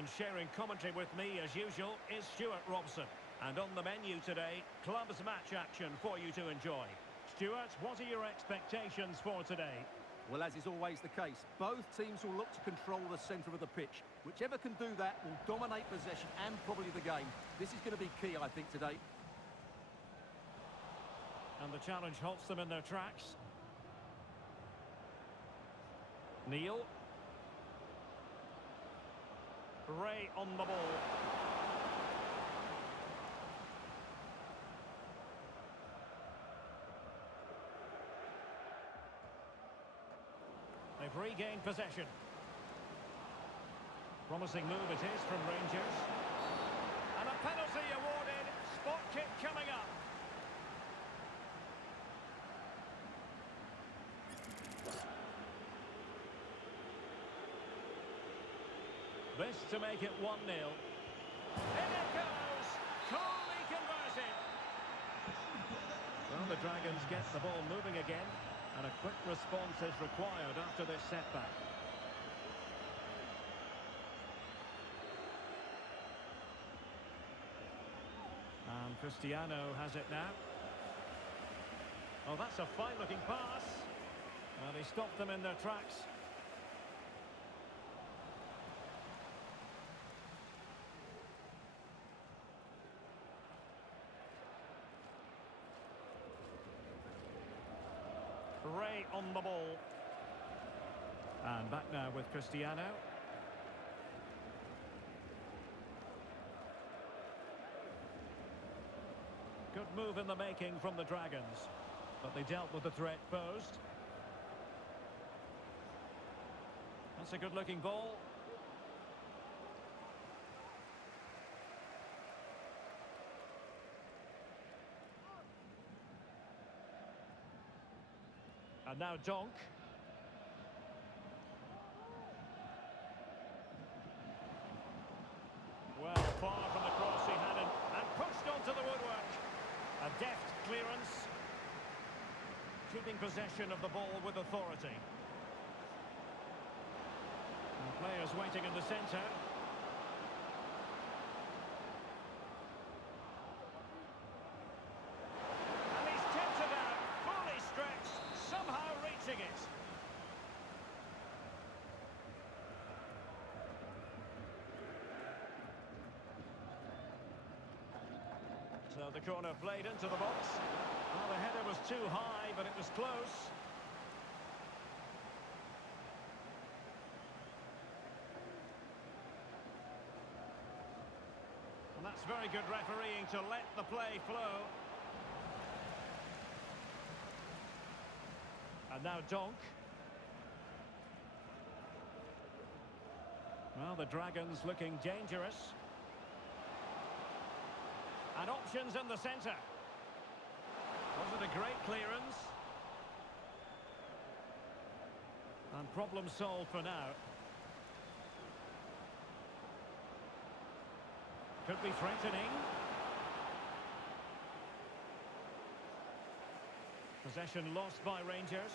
and sharing commentary with me as usual is Stuart Robson. And on the menu today, clubs match action for you to enjoy. Stuart, what are your expectations for today? Well, as is always the case, both teams will look to control the centre of the pitch. Whichever can do that will dominate possession and probably the game. This is going to be key, I think, today. And the challenge halts them in their tracks. Neil. Ray on the ball. They've regained possession. Promising move it is from Rangers. And a penalty awarded. Spot kick coming up. This to make it 1-0. In it goes! Coolly converted! Well, the Dragons get the ball moving again, and a quick response is required after this setback. And Cristiano has it now. Oh, that's a fine-looking pass. Well, he stopped them in their tracks. Ray on the ball. And back now with Cristiano. Good move in the making from the Dragons. But they dealt with the threat posed. That's a good-looking ball. And now Donk. Well, far from the cross he had and pushed onto the woodwork. A deft clearance. Keeping possession of the ball with authority. And players waiting in the centre. And he's tipped it out, fully stretched, somehow reaching it. So the corner played into the box. Well, the header was too high, but it was close. And that's very good refereeing to let the play flow. And now Donk. Well, the Dragons looking dangerous. And options in the centre. Was it a great clearance? And problem solved for now. Could be threatening. Possession lost by Rangers.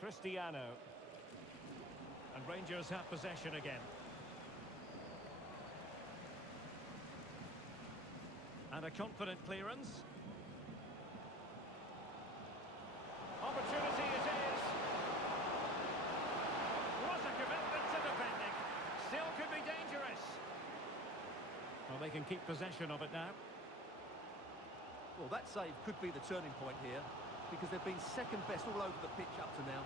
Cristiano. And Rangers have possession again. And a confident clearance. Opportunity it is. What a commitment to defending. Still could be dangerous. Well, they can keep possession of it now. Well, that save could be the turning point here, because they've been second best all over the pitch up to now.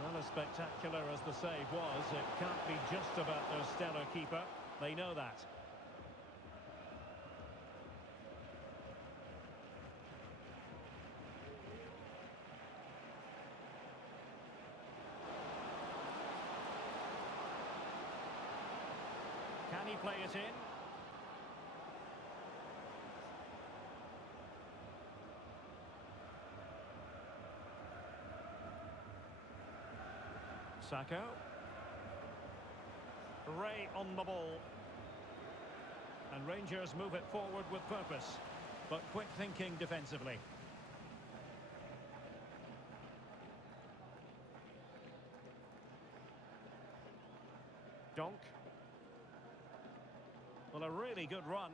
Well, as spectacular as the save was, it can't be just about their stellar keeper. They know that. Can he play it in? Sacco. Ray on the ball. And And Rangers move it forward with purpose, but quick thinking defensively. Donk. Well, a really good run.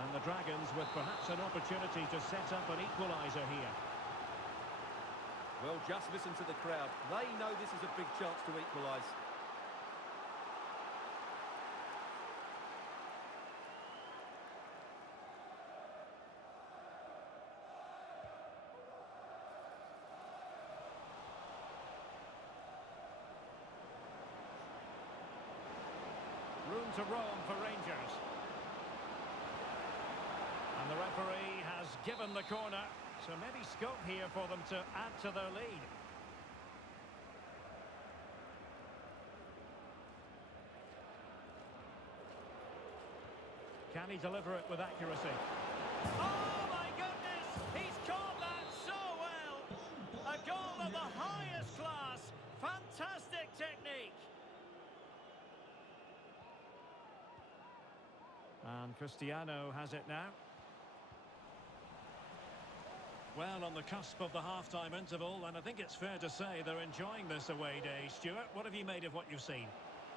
And the Dragons with perhaps an opportunity to set up an equaliser here. Well, just listen to the crowd. They know this is a big chance to equalise. Room to roam for Rangers. And the referee has given the corner, so maybe scope here for them to add to their lead. Can he deliver it with accuracy? Oh my goodness! He's caught that so well! A goal of the highest class! Fantastic technique! And Cristiano has it now. Well, on the cusp of the half-time interval, and I think it's fair to say they're enjoying this away day. Stuart, what have you made of what you've seen?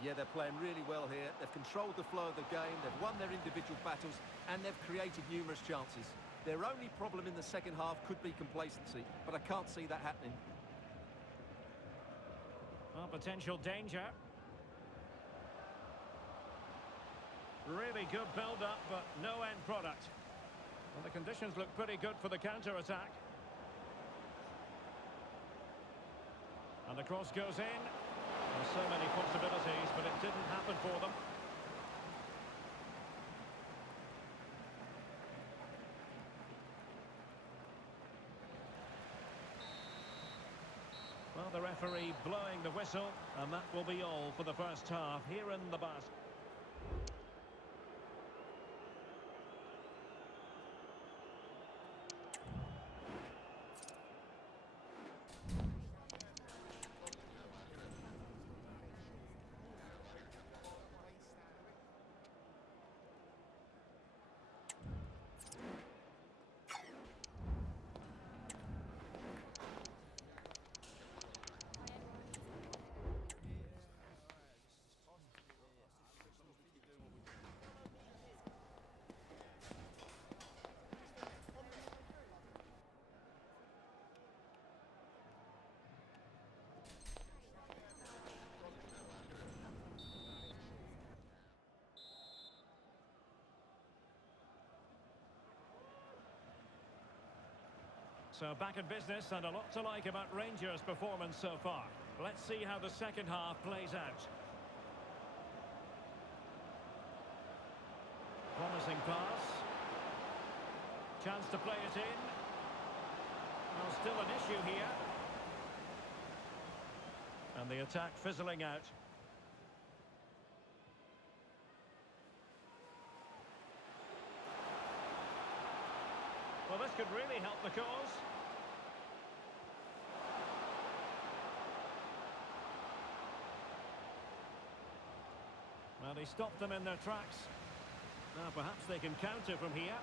Yeah, they're playing really well here. They've controlled the flow of the game, they've won their individual battles, and they've created numerous chances. Their only problem in the second half could be complacency, but I can't see that happening. Well, potential danger. Really good build-up, but no end product. Well, the conditions look pretty good for the counter-attack. And the cross goes in. There's so many possibilities, but it didn't happen for them. Well, the referee blowing the whistle, and that will be all for the first half here in the basket. So back in business, and a lot to like about Rangers' performance so far. Let's see how the second half plays out. Promising pass. Chance to play it in. Well, still an issue here. And the attack fizzling out. Well, this could really help the cause. Well, he stopped them in their tracks. Now, perhaps they can counter from here.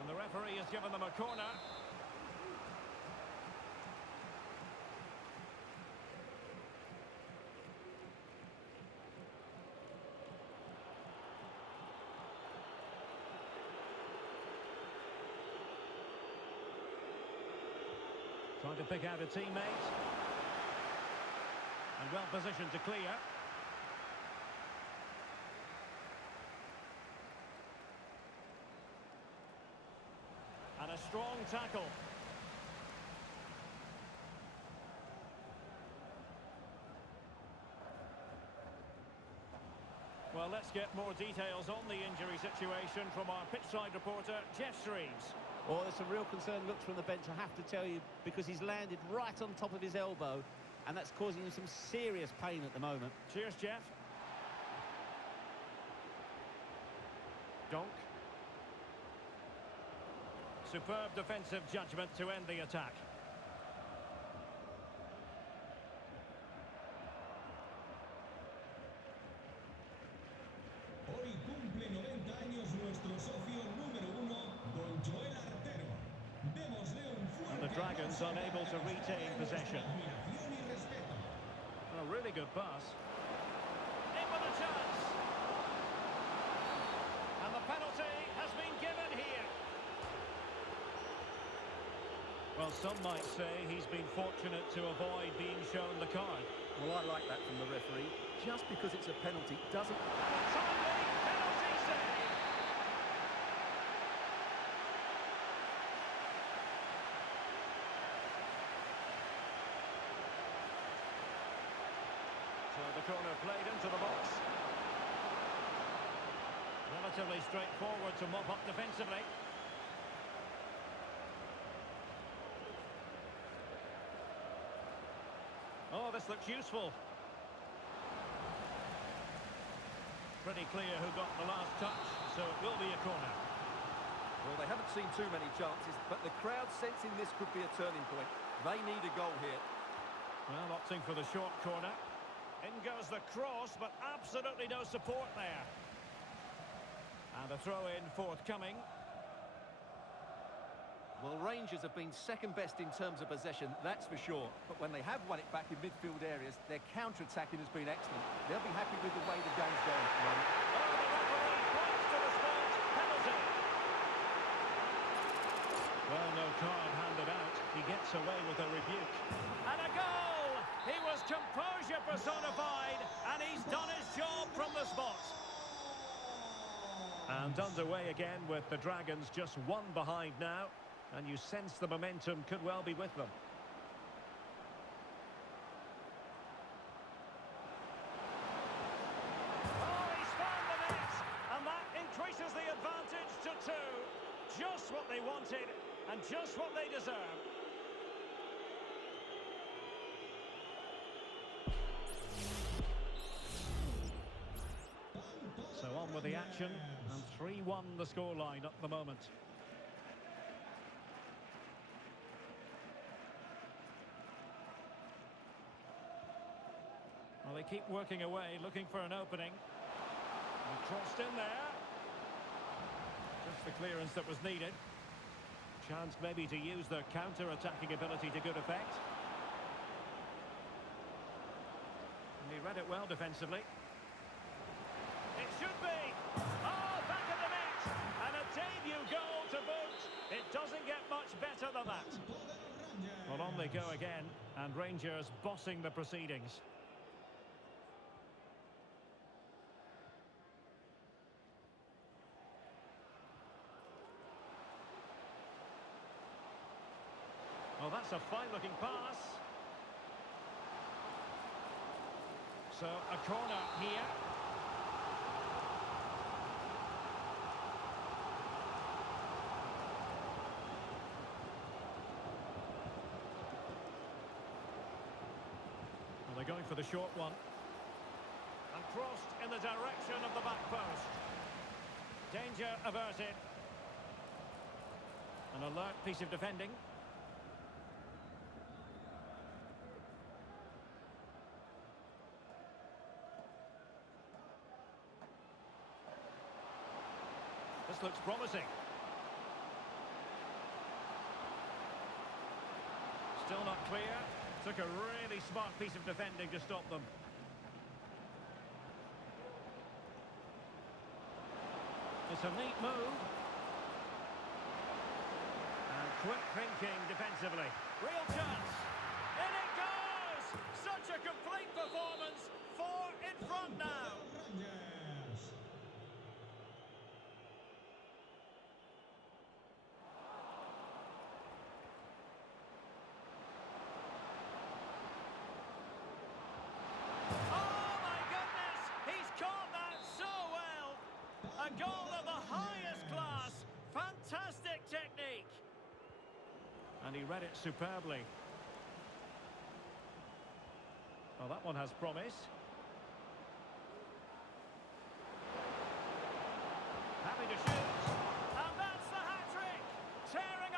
And the referee has given them a corner. Trying to pick out a teammate. And well positioned to clear. And a strong tackle. Well, let's get more details on the injury situation from our pitchside reporter, Jeff Streaves. Well, there's some real concerned looks from the bench, I have to tell you, because he's landed right on top of his elbow, and that's causing him some serious pain at the moment. Cheers, Jeff. Donk. Superb defensive judgment to end the attack. Hoy cumple 90 años nuestro socio número uno, don Joel Artero. Démosle un And the fuerte Dragons aplauso unable to para retain nuestra possession. admiración y respeto. A really good pass. In with a chance. And the penalty has been given here. Well, some might say he's been fortunate to avoid being shown the card. Well, I like that from the referee. Just because it's a penalty doesn't... And a timely penalty save. So the corner played into the box. Relatively straightforward to mop up defensively. Oh, this looks useful. Pretty clear who got the last touch, so it will be a corner. Well, they haven't seen too many chances, but the crowd sensing this could be a turning point. They need a goal here. Well, opting for the short corner. In goes the cross, but absolutely no support there. And a throw-in forthcoming. Well, Rangers have been second best in terms of possession, that's for sure. But when they have won it back in midfield areas, their counter-attacking has been excellent. They'll be happy with the way the game's going at the moment. Oh, the referee points to the spot. Penalty. Well, no card handed out. He gets away with a rebuke. And a goal! He was composure personified, and he's done his job from the spot. And underway again with the Dragons just one behind now. And you sense the momentum could well be with them. Oh, he's found the net! And that increases the advantage to 2. Just what they wanted, and just what they deserve. So on with the action, and 3-1 the scoreline at the moment. Well, they keep working away, looking for an opening. And crossed in there. Just the clearance that was needed. Chance maybe to use their counter-attacking ability to good effect. And he read it well defensively. It should be! Oh, back of the net! And a debut goal to boot! It doesn't get much better than that. Well, on they go again, and Rangers bossing the proceedings. Well, that's a fine-looking pass. So, a corner here. Well, they're going for the short one. And crossed in the direction of the back post. Danger averted. An alert piece of defending. This looks promising. Still not clear. Took a really smart piece of defending to stop them. It's a neat move. And quick thinking defensively. Real chance. In it goes! Such a complete performance. 4 in front now. A goal of the highest class. Fantastic technique. And he read it superbly. Well, that one has promise. Happy to shoot. And that's the hat-trick. Tearing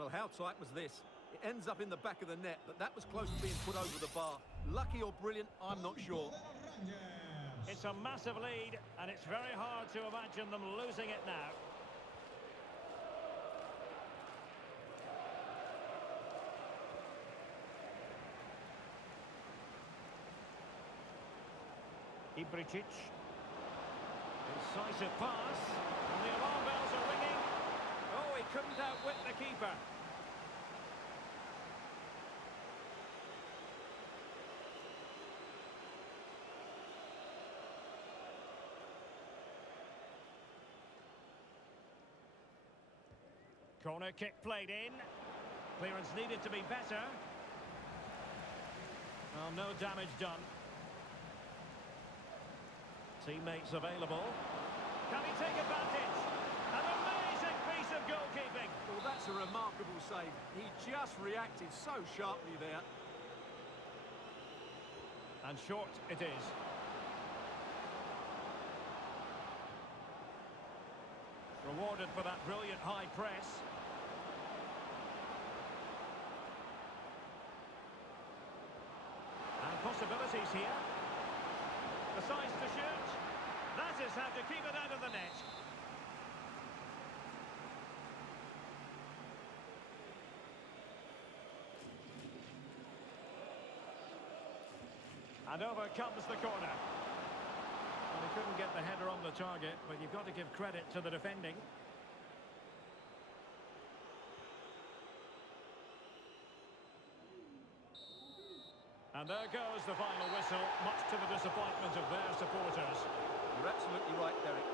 Well, how tight was this? It ends up in the back of the net, but that was close to being put over the bar. Lucky or brilliant, I'm not sure. It's a massive lead, and it's very hard to imagine them losing it now. Ibricic. Incisive pass. And the alarm bells are ringing. Oh, he couldn't outwit the keeper. Corner kick played in. Clearance needed to be better. Well, no damage done. Teammates available. Can he take advantage? An amazing piece of goalkeeping. Well, that's a remarkable save. He just reacted so sharply there. And short it is. Rewarded for that brilliant high press. And possibilities here. Decides to shoot. That is how to keep it out of the net. And over comes the corner. Well, he couldn't get the header on the target, but you've got to give credit to the defending. And there goes the final whistle, much to the disappointment of their supporters. You're absolutely right, Derek.